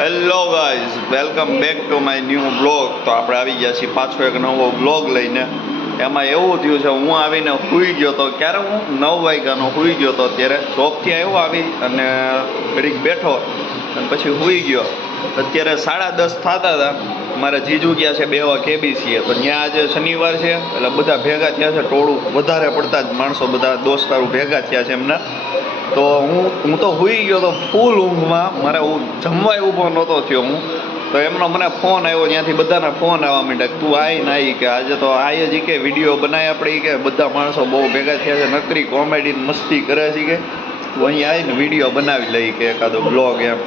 Hello guys, welcome back to my new blog. તો આપણે આવી ગયા છીએ પાછો એક નવો બ્લોગ લઈને. એમાં એવું થયું છે, હું આવીને સૂઈ ગયો તો. ક્યારે હું 9 વાગ્યાનો સૂઈ ગયો તો. ત્યારે જોબથી આવ્યો આવી અને ઘડીક બેઠો અને પછી સૂઈ ગયો. અત્યારે 10:30 થતા હતા. મારા જીજુ ગયા છે બેહવા કેબીસીએ. તો ત્યાં આજે શનિવાર છે એટલે બધા ભેગા થયા છે. ટોળું વધારે પડતા જ માણસો, બધા દોસ્તારો ભેગા થયા છે એમના. તો હું તો સૂઈ ગયો તો ફૂલ ઊંઘમાં. મારે જમવાય ઊભો નહોતો થયો હું. તો એમનો મને ફોન આવ્યો, ત્યાંથી બધાના ફોન આવવા માંડ્યા, તું આય ને આવી કે આજે તો આય જ કે વિડીયો બનાવી આપણે કે બધા માણસો બહુ ભેગા થયા છે, નકરી કોમેડી મસ્તી કરે છે કે તું અહીંયા આવીને વિડીયો બનાવી લઈ કે એકાદો બ્લોગ એમ.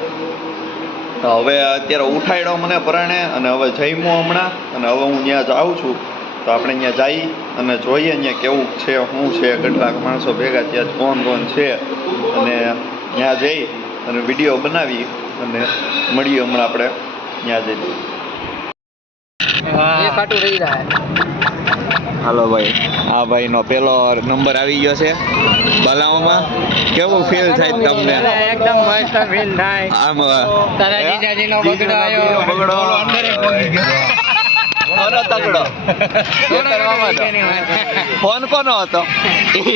તો હવે અત્યારે ઉઠાડ્યો મને પરાણે અને હવે જમ્યો હમણાં અને હવે હું ત્યાં જાઉં છું. તો આપણે ત્યાં જઈ અને જોઈએ અહીંયા કેવું છે, શું છે, કેટલાક માણસો ભેગા થયા, કોણ છે, અને ત્યાં જઈ અને વિડીયો બનાવી અને મળીએ હમણાં આપણે ત્યાં જઈ. હાલો ભાઈ, આ ભાઈનો પેલો નંબર આવી ગયો છે બાલાઓમાં. કેવું ફીલ થાય તમને? એકદમ મસ્ત ફીલ થાય. આમ તારા જીજાજીનો બગડો આવ્યો. બગડો ફોન કોનો હતો?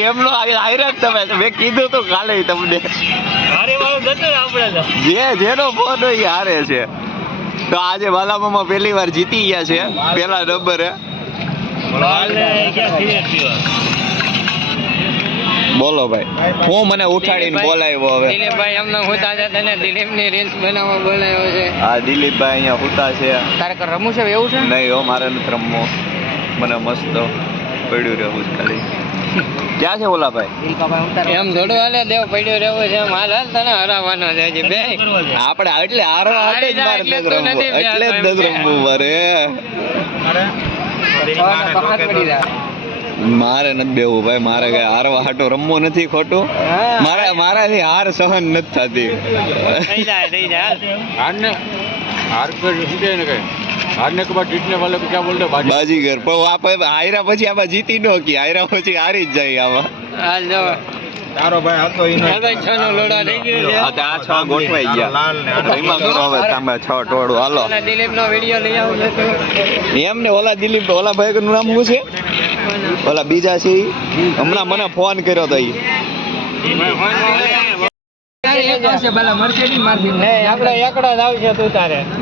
એમનો હાયરા જ તમે. મેં કીધું તું કાલે તમને, જેનો ફોન હોય એ હારે છે. તો આજે બાલામામા પહેલી વાર જીતી ગયા છે, પેલા નંબરે. બોલો ભાઈ, હું મને ઉઠાડીને બોલાવ્યો. હવે દિલીપભાઈ અમને હુતા છે, તને દિલીપની રીલ્સ બનાવવા બોલાવ્યો છે. આ દિલીપભાઈ અહીંયા હુતા છે. તારે રમવું છે એવું છે? નહીં હો, મારે નથી રમવું. મને મસ્ત પડ્યું રહેવું છે ખાલી. ક્યાં છે ઓલા ભાઈ? એમ થોડું હાલે, દેવ પડ્યો રહેવું છે. મારે તને હરાવવાનો છે હજી બે. આપણે એટલે હારવા હાટે જ મારે નથી રમવું, એટલે જ નથી રમવું મારે. મારે નથી બેવું ભાઈ, મારે કઈ હારવા હાટું રમવું નથી ખોટું. મારાથી હાર સહન નથી થતી. બાજીગર પણ હાયરા પછી આમાં જીતી ન કી, હાયરા પછી હારી જ જાય આમાં. તારો ભાઈ હતો ઈનો લોડા થઈ ગયો છે. આ 6 ગોઠવાઈ ગયા. એમાં કરો હવે તમે 6 ટોળું. હાલો, દિલીપનો વિડિયો લઈ આવું છે. એમને ઓલા દિલીપ, ઓલા ભાઈ નું નામ શું છે? ઓલા બીજા છે હમણાં મને ફોન કર્યો તો.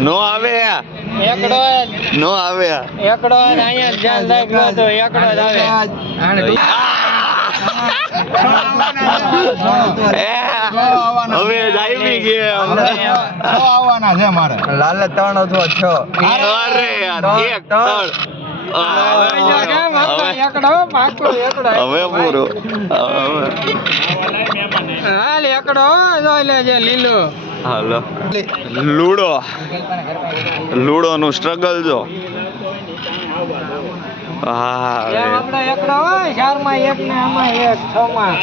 નો આવે, એકડો નો આવે, એકડો અહીંયા ધ્યાન રાખજો તો એકડો જ આવે. હવે આવી ગયા આવવાના છે મારે. લાલે 3 અથવા 6. અરે યાર, 1 હવે પૂરું. હાલ એકડો જોઈ લેજે લીલો. હાલો, લૂડો નું સ્ટ્રગલ જો.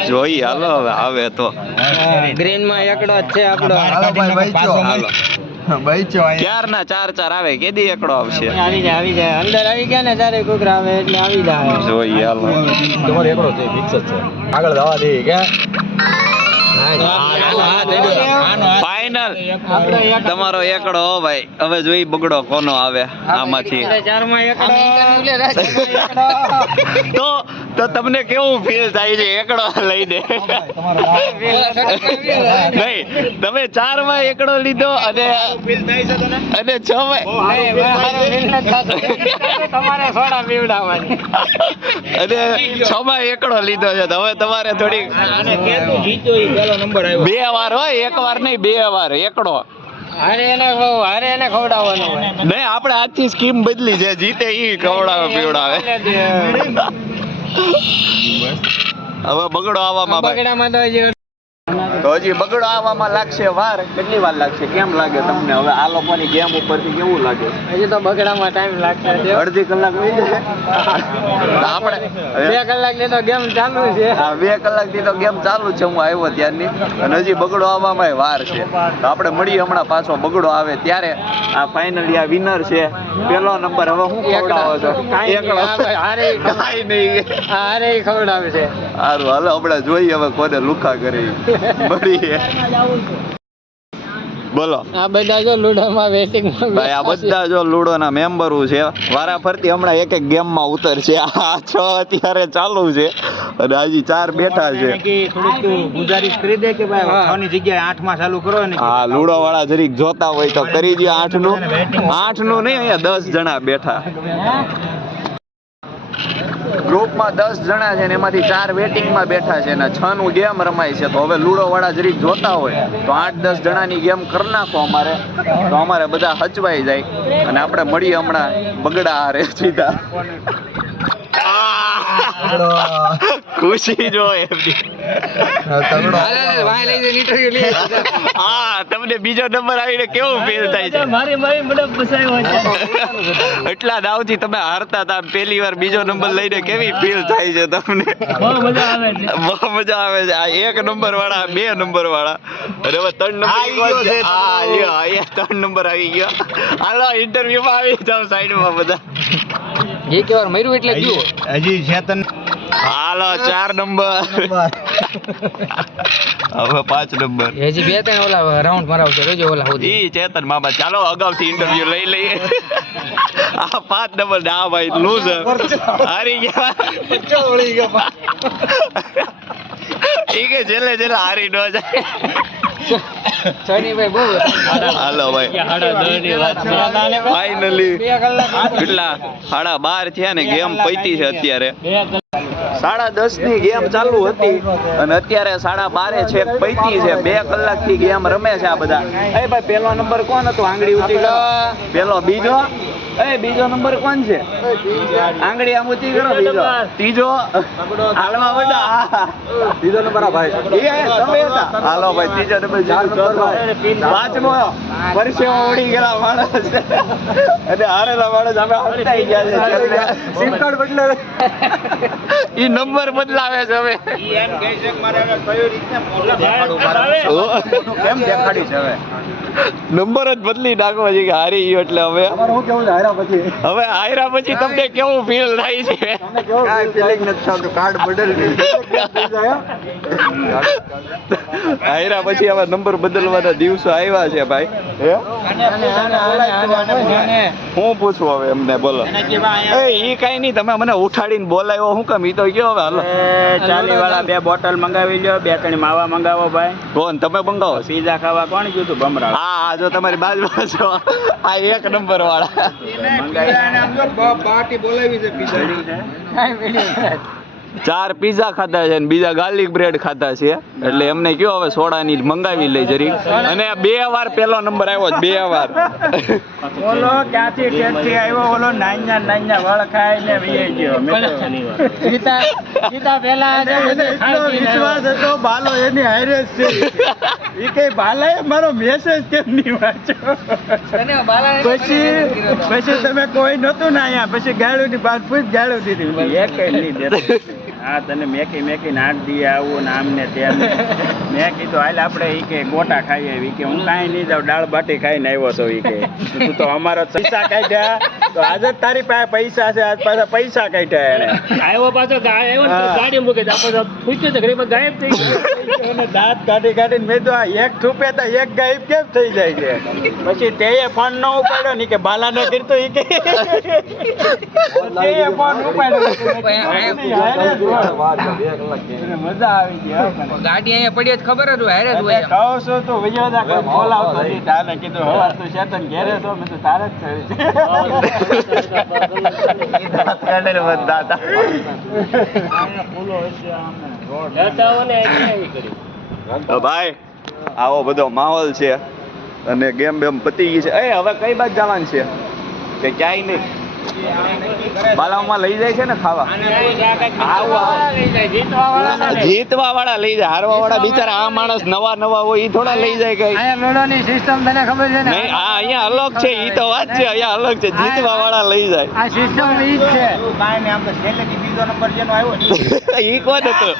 જોઈ હાલો હવે આવે તો. ગ્રીન માં એકડો જ છે આપણો. ક્યારના 4 આવે, કેદી એકડો આવશે? આવી જાય અંદર આવી ગયા ને ત્યારે કુકરા આવે એટલે આવી જાય. જોઈ હાલો. તમારો એકડો છે, ફિક્સ જ છે. આગળ જવા દે કે ફાઈનલ તમારો એકડો હો ભાઈ. હવે જોઈ બગડો કોનો આવે આમાંથી. તો તમને કેવું ફીલ થાય છે એકડો લઈને? નહીં, તમે 4 માં એકડો લીધો અને 6 માં તમારે સોડા પીવડાવવાની અને 6 માં એકડો લીધો છે. તો હવે તમારે થોડી 2 વાર હોય, 1 વાર નહીં, 2 વાર એકડો. હારે એને ખવડાવવાનું હોય. નહીં, આપણે આજથી સ્કીમ બદલી છે, જીતે ઈ ખવડાવે પીવડાવે. હવે બગડો આવવામાં તો હજી બગડો આવવામાં લાગશે વાર. કેટલી વાર લાગશે, કેમ લાગે તમને? હવે આ લોકોની ગેમ ઉપરથી કેવું લાગે? હજી તો બગડામાં ટાઈમ લાગશે. અડધી કલાક થઈ જશે. આપણે 2 કલાક ની તો ગેમ ચાલુ છે. હા, 2 કલાક થી તો ગેમ ચાલુ છે, હું આવ્યો ત્યારની. અને હજી બગડો આવવામાં વાર છે. તો આપણે મળીએ હમણાં પાછો બગડો આવે ત્યારે. આ ફાઇનલી આ વિનર છે, પેલો નંબર. હવે હું ખવડાવો છો? હારે ખવડાવે છે. સારું, હાલો આપણે જોઈએ હવે કોને લુખા કરી. મળીએ. બોલો આ બધા જો લુડોમાં વેટિંગમાં ભાઈ આ બધા જો લુડોના મેમ્બરો છે વારા ફરતી હમણાં એક એક ગેમમાં ઉતરશે આ 6 અત્યારે ચાલુ છે અને હજી 4 બેઠા છે થોડુંક ગુજારિશ કરી દે કે ભાઈ 6 ની જગ્યાએ 8 માં ચાલુ કરો ને હા લુડો વાળા જરીક જોતા હોય તો કરી દો 8 નું નહીં અહીંયા 10 જણા બેઠા ગ્રુપમાં 10 જણા છે ને એમાંથી 4 વેટિંગમાં બેઠા છે ને 6 નું ગેમ રમાય છે તો હવે લુડો વાળા જરીક જોતા હોય તો 8-10 જણાની ગેમ કરી નાખો અમારે તો અમારે બધા હચવાઈ જાય અને આપણે મળીએ હમણાં બગડા હારે સીધા ખુશી જો એમની હા તમને બીજો નંબર આવીને કેવું ફીલ થાય છે એટલા દાવથી તમે હારતા હતા પહેલી વાર બીજો નંબર લઈને કેવી ફીલ થાય છે તમને બહુ મજા આવે છે આ 1 નંબર વાળા 2 નંબર વાળા અને હવે 3 નંબર હા લ્યો અહીંયા 3 નંબર આવી ગયો હાલો ઇન્ટરવ્યુ માં આવી જાવ સાઈડમાં બધા એક વાર મર્યું એટલે ગયું હજી ચેતન હાલો 4 નંબર હવે 5 નંબર હજી 2-3 ઓલા રાઉન્ડ મરાવશે જોજો ઓલા સુધી ઈ ચેતન મામા ચાલો અગાઉથી ઇન્ટરવ્યુ લઈ લઈએ આ 5 નંબર ના ભાઈ લૂઝર હારી ગયા ઈ કે છેલ્લે હારી ન જાય છની ભાઈ બહુ હાલો ભાઈ ફાઇનલી કેટલા 12:30 થયા ને ગેમ પૈતી છે અત્યારે 10:30 ની ગેમ ચાલુ હતી અને અત્યારે 12:30 છે પૈતી છે 2 કલાકથી ગેમ રમે છે આ બધા એ ભાઈ પેલો નંબર કોણ હતો આંગળી ઊંચી કરો પેલો બીજો બીજો નંબર કોણ છે આંગળી આમ ઊંચી કરો બીજો ત્રીજો હાલમાં બધા ત્રીજો નંબર આ ભાઈ તમે હતા હાલો ભાઈ ત્રીજો નંબર પાંચમો પરસેવો ઉડી ગયેલા માણસ અને હારેલા માણસ અમે હટાઈ ગયા છે સિમ કાર્ડ બદલે ઈ નંબર બદલાવે છે હવે એમ કહે છે કે મારે હવે કયો રીતના મોઢું દેખાડું કેમ દેખાડી છે હવે નંબર જ બદલી નાખવો છે કે હારી ગયો એટલે હવે હું કેવું હવે હાર્યા પછી તમને કેવું ફીલ થાય છે કાઈ ફીલિંગ નથી થતું કાર્ડ બદલી હાર્યા પછી હવે નંબર બદલવાના દિવસો આવ્યા છે ભાઈ હું પૂછું હવે એમને બોલો ઈ કઈ નહીં તમે મને ઉઠાડીને બોલાવ્યો હું કેમ ઈ તો ગયો હવે હાલો 40 વાળા 2 બોટલ મંગાવી લ્યો 2-3 માવા મંગાવો ભાઈ કોણ તમે મંગાવો પીઝા ખાવા કોણ ગયું તું ભમરા હા જો તમારી બાજુમાં છો આ 1 નંબર વાળા પાર્ટી બોલાવી છે પીઝા 4 પીઝા ખાધા છે અને બીજા ગાર્લિક બ્રેડ ખાધા છે એટલે એમને કયો હવે સોડાની મંગાવી લઈ જરી અને 2 વાર પેલો નંબર આવ્યો 2 વાર બોલો ક્યાંથી ટેસ્ટી આવ્યો બોલો નાન્યા વળ ખાઈને વીએ ગયો સીતા પેલા વિશ્વાસ હતો બાલો એની હારે છે ઈ કઈ બાલાએ મારો મેસેજ કેમ નહીં વાંચ્યો પછી તમે કોઈ નતું ને અહીંયા પછી ગાળું ની બાદ પૂછ ગાળું દીધી એક નહીં દેતો હા તને મેકી નાટ દી આવું ને આમ ને તેમ મેં કીધું હાલ આપણે ઈ કે ગોટા ખાઈએ ઈ કે હું કાંઈ નહીં જાઉં દાળ બાટી ખાઈને આવ્યો છો ઈ કે તું તો અમારો પૈસા કાઢ્યા તો આજે તારી પાસે પૈસા છે આજ પાછા પૈસા કાઢ્યા એને આવ્યો પાછો ગાડી મૂકે પૂછ્યું તો ગરીબ ગાયબ થઈ ગયો અને દાંત કાઢીને મેં તો આ એક થૂપે તો એક ગાયબ કેમ થઈ જાય છે પછી તે ફોન ન ઉપાડ્યો ને કે બાલા ન કરતો ઈ કે તે ફોન ઉપાડ્યો મજા આવી ગઈ ગાડી અહીંયા પડી જ ખબર જ હોય હારે જ હોય કહો છો તો વિજયદા કોઈ ફોલ આવતો નથી તારે કીધું હવે તું શેતન ઘેરે છો મેં તો તારે જ થયું ભાઈ આવો બધો માહોલ છે અને ગેમ બેમ પતી ગઈ છે હવે કઈ બાજુ જવાનું છે કે ક્યાંય નહીં બાલામાં લઈ જાય છે ને ખાવા જીતવા વાળા લઈ જાય હારવા વાળા બિચારા આ માણસ નવા હોય ઈ થોડા લઈ જાય કઈ લોડોની સિસ્ટમ તને ખબર છે ને નહીં આ અહીંયા અલગ છે ઈ તો વાત છે અહીંયા અલગ છે જીતવા વાળા લઈ જાય આ સિસ્ટમ ઈ જ છે કાંઈ આમ તો છેલ્લેથી બીજો નંબર જેનો આવ્યો ને ઈ કોણ હતું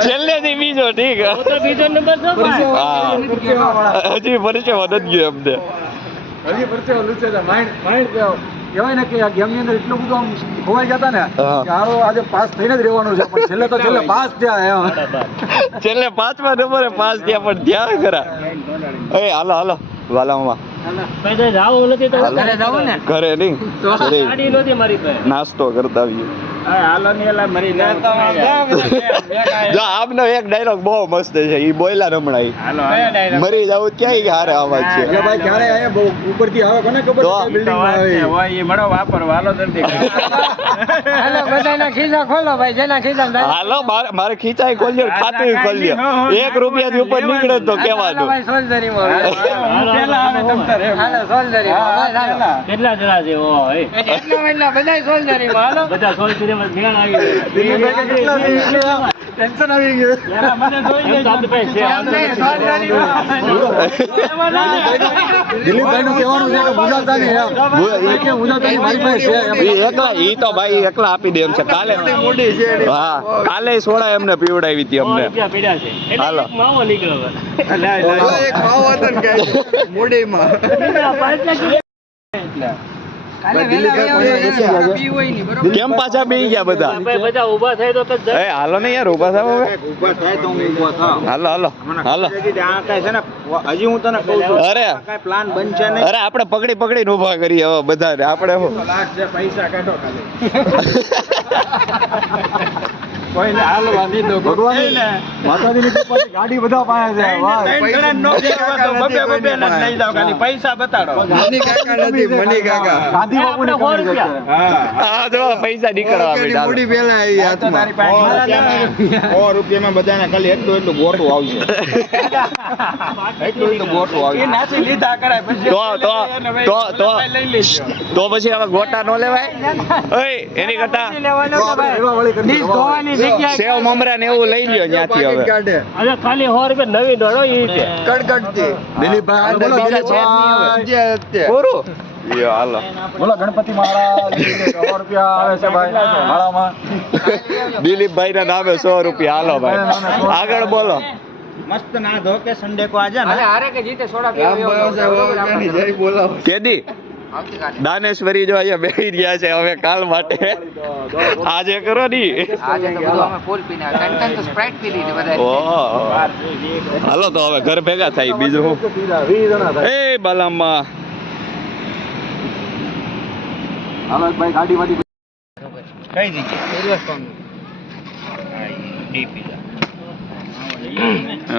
છેલ્લેથી બીજો ઠીક બીજો નંબર હજી પરિચય વધુ જ ગયો અમને હજી પરચે ઓલું છે માઇન્ડ કહેવાય ને કે આ ગેમની અંદર એટલું બધું આમ ખોવાઈ ગયા હતા ને હા. કે હારો આજે પાસ થઈને જ રહેવાનું છે પણ છેલ્લે તો છેલ્લે પાસ થયા એમ છેલ્લે 5મા નંબરે પાસ થયા પણ ધ્યાન કરા એ હાલો હાલો વાલામાં ઘરે જાવું ને ઘરે નહીં ઘરે ગાડી નહોતી મારી પાસે નાસ્તો કરતા આવીએ હા, હાલો ને એલા મરી જાય. જો આપનો એક ડાયલોગ બહુ મસ્ત છે ઈ બોયલા હમણાં ઈ. હાલો કયો હાલો. dialogue? મરી જાવ ક્યાંય હારે અવાજ છે એટલે ભાઈ ક્યારે આયા બહુ ઉપરથી આવે કોને ખબર તો- છે બિલ્ડિંગમાં આવે હોય એ મળો વાપરવા હાલો જલ્દી. હાલો બધાના ખિસ્સા ખોલો ભાઈ જેના ખિસ્સા હાલો મારે ખીચાઈ ખોલ્યો ખાતું ખોલ્યો ₹1 થી ઉપર નીકળે તો કેવાનું ભાઈ સોલ્જરીમાં હું પેલા આવે તમ તારે એમ. હાલો સોલ્જરીમાં હા, બસ હાલો પેલા. કેટલા જણા છે ઓ હે એટલા બધા સોલ્જરીમાં હાલો બધા સોલ્જરીમાં ધ્યાન આવી દિલીપભાઈ કે કેટલા છે એટલે ટેન્શન આવી ગયું પેલા મને જોઈ ગયું લેજો. એમ નહીં, સોલ્જરીમાં દિલીપભાઈ નું કહેવાનું છે કે મુજાતા નહીં એમ એ કે મુજાતાની મારી પાસે છે એમ. ઈ તો ભાઈ એકલા આપી દે એમ છે કાલે હા કાલે સોડા એમને પીવડાવી હતી અમને રૂપિયા પડ્યા છે એટલે હાલો. એક માવો નીકળ્યો હવે. કાલે વહેલા વહી આવજો, પી હોય નહીં, બરોબર? કેમ પાછા બેહી ગયા બધા ભાઈ બધા ઊભા થાય તો જ જાય. એ હાલો ને યાર ઉભા થાવ હવે ઊભા થાય તો હું ઊભો થાવ. હાલો હાલો હાલો આ કાંઈ છે ને હજી હું તને કહું છું અરે કાંઈ પ્લાન બનશે નહીં. અરે આપણે પકડી પકડીને ઊભા કરીએ હવે બધાને આપણે શું લાસ્ટ છે પૈસા કાઢો ખાલી. કોઈને હાલવા નહીં દો. ભગવાન એ ને. માતાજીની કૃપાથી ગાડી બધા પાસે છે વાહ ત્રણ જણાને નો દેવા તો બબે બબેને જ લઈ જાઓ ખાલી પૈસા બતાડો. ગાંધી બાપુની કમાઈ છે. હા. હા જો પૈસા નીકળવા માંડ્યા તો તારી પાસે ₹100 બધાને ખાલી એટલું ગોટું આવશે. એટલું ગોટું આવશે. એ નાસી લીધા કરાય પછી લઈ લેજો. તો પછી હવે ગોટા નો લેવાય ઓય એની કરતા લેવાનો તો ભાઈ. એવા વળી કરી ડીશ ધોવાની જગ્યાએ સેવ મમરા ને એવું લઈ લ્યો ત્યાંથી હવે હવે ખાલી 100 રૂપિયા નવી દોડો એ છે દિલીપભાઈ હાલો, બોલો દિલીપભાઈ પૂરું યો હાલો બોલો ગણપતિ મહારાજ ₹100 આવે છે ભાઈ ભાડામાં દિલીપભાઈ ના નામે ₹100 હાલો ભાઈ આગળ બોલો મસ્ત ના ધો કે સંડે કો આજા હાલે ને હારે કે જીતે સોડા પીવા બરોબર આપણે. કેદી આવતીકાલે. દાનેશ્વરી જો અહીંયા બેહી રહ્યા છે હવે કાલ માટે આજે કરો ની આજે તો બધું અમે ફૂલ પીને આવ્યા. ત્રણ તો સ્પ્રાઇટ પી લીધી બધાએ. ઓહો હાલો તો હવે ઘર ભેગા થાય બીજું શું 20 જણા થાય એ બાલામાં હાલો એક ભાઈ ગાડી વાડી કઈ જગ્યાએ સિલ્વર સ્ટોન.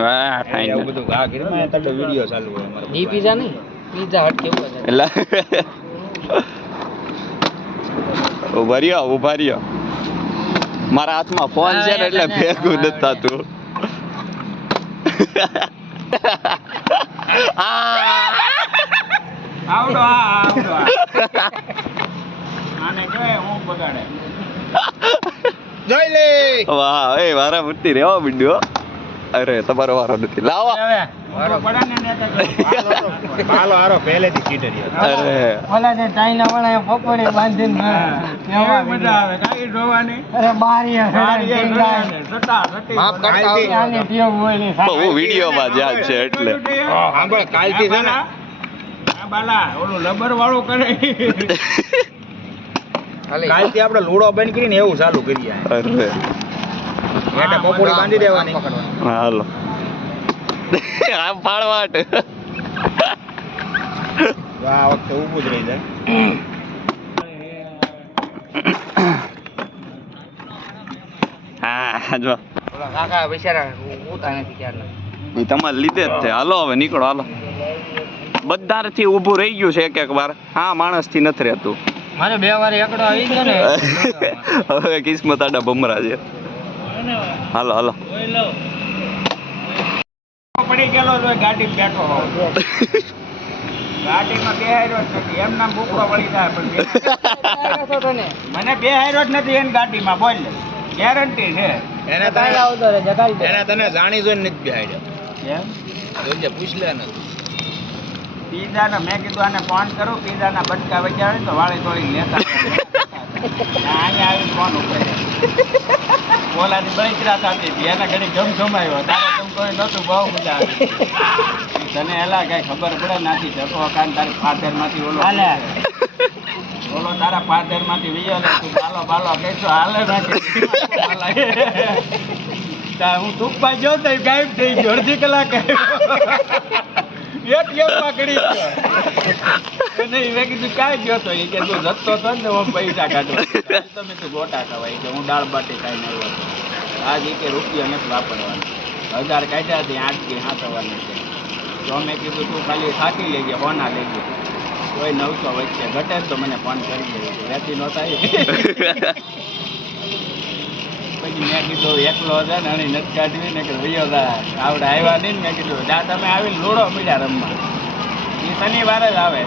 વાહ fine. એવું બધું આ ઘરમાં તડો વિડિયો ચાલુ હોય અમારો. ઈ પીઝા નહીં, પીઝા હટ કેવું છે? એટલે ઉભા રહ્યો ઉભા રહ્યો મારા હાથમાં ફોન છે ને એટલે ભેગું નથી થતું આવડો આવડો આને કહેવાય હું બગાડે જોઈ લે વાહ એ વારા મૂર્તિ રેવા મીંડ્યો અરે તમારો વારો નથી લાવો હવે વારો પડાને ને પાલો હારો પહેલેથી ચીટરીયો અરે ઓલા જે ચાઇના વાળા પકોડી બાંધીને કેવા મજા આવે કાઈ જોવાની અરે બારી માફ કરતા આની ટેવ હોય ને બહુ વિડીયોમાં ધ્યાન છે એટલે સાંભળ કાલથી છે ને આ બાલા ઓલું લબર વાળું કરે કાલથી આપણે લૂડો બંધ કરીને એવું ચાલુ કરીએ અરે એટલે પકોડી બાંધી દેવાની હાલો આમ પાડવાટ આ વખતે ઊભું જ રહી જાય હા જો ઓલા કાકા બિચારા ઉતા નથી ક્યારના. એ તમારે લીધે જ છે હાલો હવે નીકળો હાલો બધાથી ઊભું રહી ગયું છે એક વાર હા માણસ થી નથી રહેતું મારે 2 વાર એકડો આવી ગયો ને હવે કિસ્મત આડા ભમરા છે હાલો હાલો પડી ગયેલો જોઈ ગાડી બેઠો ગાડીમાં બેહાર્યો જ નથી એમ નામ બુકડો પડી જાય પણ મને બેહાર્યો જ નથી એની ગાડીમાં બોલ ગેરંટી છે એને કાલ આવતો રહે જગાડી દે. તને જાણી જોઈને નથી બેહાર્યો એમ જોજે પૂછ લે ને પીઝાનો મેં કીધું આને ફોન કરું પીઝાના બટકા વજાડે તો વાળી તોડી લેતા અહીંયા આવી ફોન ઉપર ઓલાની બળતરા થતી હતી એને ઘડી ગમગમાયો તારે તમ કોઈ નહોતું બહુ મજા આવી તને એલા કઈ ખબર પડે નાખી જતો કાન તારી ફાધર માંથી ઓલો હાલે. ઓલો તારા પાદર માંથી વિયો ને તું બાલો બાલો કહેશો હાલે રાખે હું તુપ્પા ગયો તો ગાયબ થઈ ગયો અડધી કલાક એટીએમ પકડી ગયો નહીં મેં કીધું કાંઈ ગયો તો એ કે તું જતો હતો ને હું પૈસા કાઢવા તો મેં તું ગોટા ખવાય કે હું દાળ બાટી ખાઈને આવ્યો આજ એ કે રૂપિયા નથી વાપરવાના 1000 કાઢ્યા હતી 8 કે 7 હવારની છે તો મેં કીધું તું ખાલી થાકી લેજે હોના લેજે કોઈ 900 વચ્ચે ઘટે તો મને ફોન કરી દેજો વેચી નહોતા પછી મેં કીધું એકલો છે ને એની નથી કાઢવી ને કે ભૈયો આવડે આવ્યા નહીં ને મેં કીધું જા તમે આવીને લૂડો મળ્યા રમવા એ શનિવારે જ આવે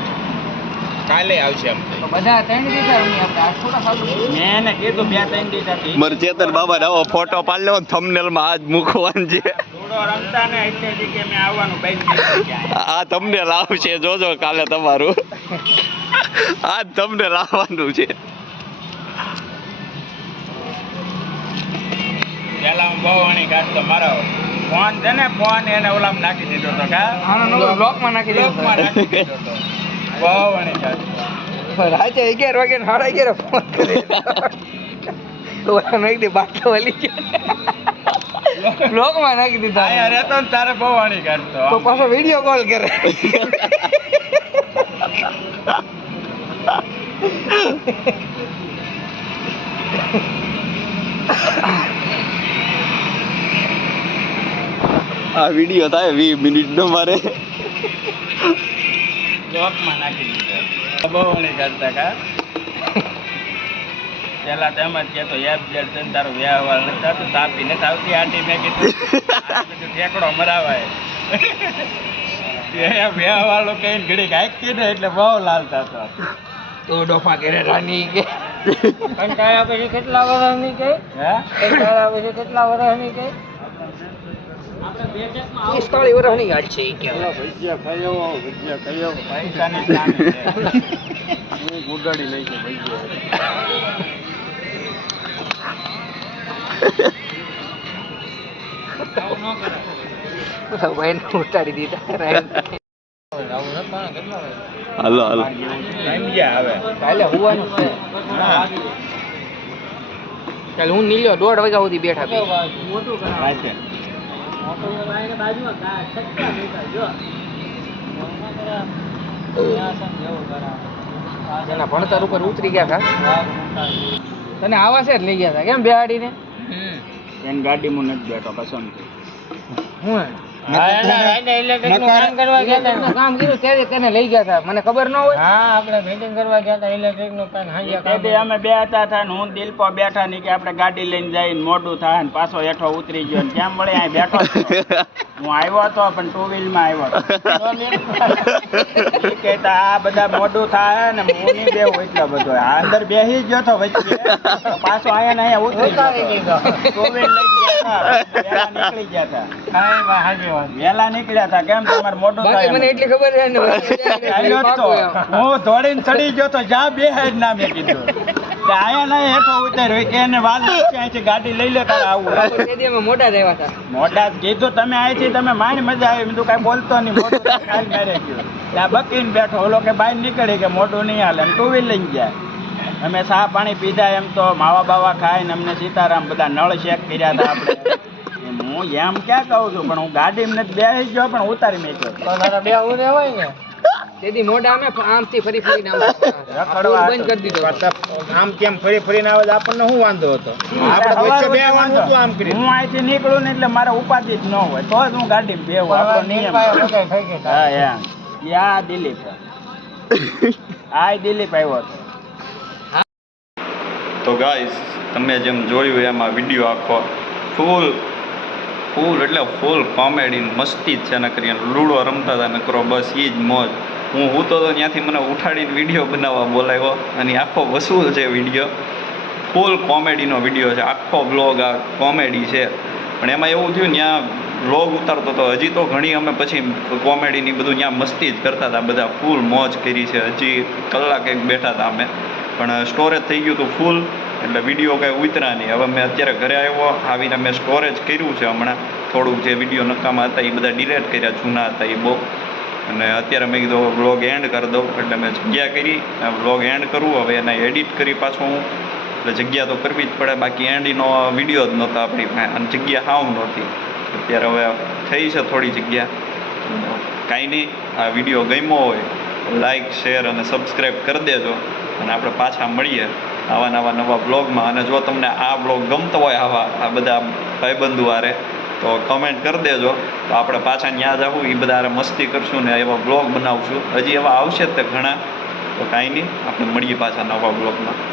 કાલે આવશે એમ બધા 3 દિવસ રમી આપણે આજ થોડા ખાવું મેં એને કીધું 2-3 દિવસથી મર ચેતન બાબા આવો ફોટો પાડ લેવો થંબનેલ માં આજ મૂકવાનું છે લૂડો રમતા ને એટલે જ કે મેં આવવાનું બાઈક આ તમને લાવશે જોજો કાલે તમારું આ તમને લાવવાનું છે પેલા હું બહુ વણી કાઢતો મારો ફોન છે ને ફોન એને ઓલામાં નાખી દીધો હતો કા બ્લોકમાં નાખી બ્લોકમાં નાખી દીધો હતો બહુ વણી કાઢતો રાતે 11 વાગે 11:30 ફોન કરે તો નાખી દે બાટલો વાલી બ્લોકમાં નાખી દીધા અહીંયા રહેતો ને તારે બહુ વણી કાઢતો તો પાછો વિડિયો કોલ કરે આ વિડિયો થાય 20 મિનિટ નો મારે બ્લોકમાં નાખી દીધો બહુ વણી કાઢતા કા પેલા તો એમ જ કહેતો એપ જેડ છે ને તારો વ્યવહાર નથી થતો તાપી નથી આવતી આંટી મેં કીધું ઠેકડો મરાવાય વ્યવહારો કહીને ઘડીક હાંકી દે એટલે બહુ લાલ થતો તો ડોફા કરે રાની કે કંટાળા પછી કેટલા વર્ષની કે હે કંટાળા પછી કેટલા વર્ષની કે 45 વર્ષની ગાડી છે ઈ કે ભજીયા ખાયો પૈસાની સામે છે હું ગુડાડી લઈ છે ભજીયા ભાઈને ઉતારી દીધા હાલો હાલો સમજ્યા હવે કાલે હોવાનું છે ચાલ હું નીલ્યો 1:30 વાગ્યા સુધી બેઠા બે સાચે એના ભણતર ઉપર ઉતરી ગયા હતા તને આવા છે જ લઈ ગયા હતા કેમ બેહાડીને એની ગાડીમાં નથી બેઠો પસંદ હું કામ કર્યું ત્યારે તેને લઈ ગયા હતા મને ખબર ન હોય હા આપણે મીટિંગ કરવા ગયા હતા ઇલેક્ટ્રિક નું તેથી અમે બે હતા ને હું દિલપો બેઠા ની કે આપણે ગાડી લઈને જઈને મોઢું થાય ને પાછો હેઠો ઉતરી ગયો ને કેમ વળે અહીં બેઠો હતો. હું આવ્યો હતો પણ 2 વ્હીલ માં આવ્યો હતો કહેતા આ બધા મોઢું થાય ને હું નહીં બેવું એટલો બધો આ અંદર બેસી ગયો તો વચ્ચે પાછો અહીંયા ને અહીંયા ઉતરી ગયો 2 વ્હીલ લઈ ગયા હતા નીકળી ગયા હતા વેલા નીકળ્યા હતા કેમ તમારે મોઢું થાય મને એટલી ખબર છે ને આવ્યો જ તો હું દોડીને ચડી ગયો તો જ્યાં બે હેડ ના મેં કીધું કે આયા ના હેઠો ઉતાર્યો કે એને વાલ અહીંથી ગાડી લઈ લે તારે આવું મોટા રહેવા હતા મોટા જ કીધું તમે અહીંથી તમે માણી મજા આવી મેં કાંઈ બોલતો નહીં મોટું ખાલી મારે ગયું ત્યાં બકીને બેઠો ઓલો કે બહાર નીકળી કે મોટું નહીં હાલે એમ 2 વ્હીલ લઈને ગયા અમે ચા પાણી પીધા એમ તો માવા બાવા ખાઈને અમને સીતારામ બધા નળ શેક કર્યા હતા આપણે હું એમ ક્યાં કહું છું પણ હું ગાડીમાં નથી બેસી ગયો પણ ઉતારી મેક્યો બે હું હોય ને તેથી મોઢા અમે આમથી ફરી ફરીને બંધ કરી દીધો આમ કેમ ફરી ફરીને આવે આપણને શું વાંધો હતો હું અહીંથી નીકળું ને એટલે મારે ઉપાધિ જ ન હોય તો જ હું ગાડીમાં બેહું આપણો નિયમ હા એમ યા દિલીપ આ દિલીપ આવ્યો હતો તો ગાઈસ તમે જેમ જોયું એમાં વિડીયો આખો ફૂલ એટલે ફૂલ કોમેડી મસ્તી જ છે ને કરીને લૂડો રમતા હતા નકરો બસ એ જ મોજ હું તો ત્યાંથી મને ઉઠાડીને વિડીયો બનાવવા બોલાવ્યો અને આખો વસૂલ છે વિડીયો ફૂલ કોમેડીનો વિડીયો છે આખો બ્લોગ આ કોમેડી છે પણ એમાં એવું થયું ત્યાં બ્લોગ ઉતારતો હતો હજી તો ઘણી અમે પછી કોમેડીની બધું ત્યાં મસ્તી જ કરતા હતા બધા ફૂલ મોજ કરી છે હજી કલાક એક બેઠા હતા અમે પણ સ્ટોરેજ થઈ ગયું હતું ફૂલ એટલે વિડીયો કાંઈ ઉતરા નહીં હવે મેં અત્યારે ઘરે આવ્યો આવીને મેં સ્ટોરેજ કર્યું છે હમણાં થોડુંક જે વિડીયો નકામા હતા એ બધા ડિલેટ કર્યા જૂના હતા એ બહુ અને અત્યારે મેં કીધું વ્લોગ એન્ડ કરી દઉં એટલે મેં જગ્યા કરી વ્લોગ એન્ડ કરું હવે એને એડિટ કરી પાછો હું એટલે જગ્યા તો કરવી જ પડે બાકી એન્ડનો વિડીયો જ નહોતા આપણી પાસે અને જગ્યા હાવ નહોતી અત્યારે હવે થઈ છે થોડી જગ્યા કાંઈ નહીં આ વિડીયો ગમ્યો હોય લાઈક શેર અને સબસ્ક્રાઈબ કરી દેજો અને આપણે પાછા મળીએ આવા નવા બ્લોગમાં અને જો તમને આ બ્લોગ ગમતો હોય આ બધા ભાઈબંધુ હારે તો કમેન્ટ કરી દેજો તો આપણે પાછા ત્યાં જવું એ બધા હારે મસ્તી કરશું ને એવા બ્લોગ બનાવશું હજી એવા આવશે જ તે ઘણા તો કાંઈ નહીં આપણે મળીએ પાછા નવા બ્લોગમાં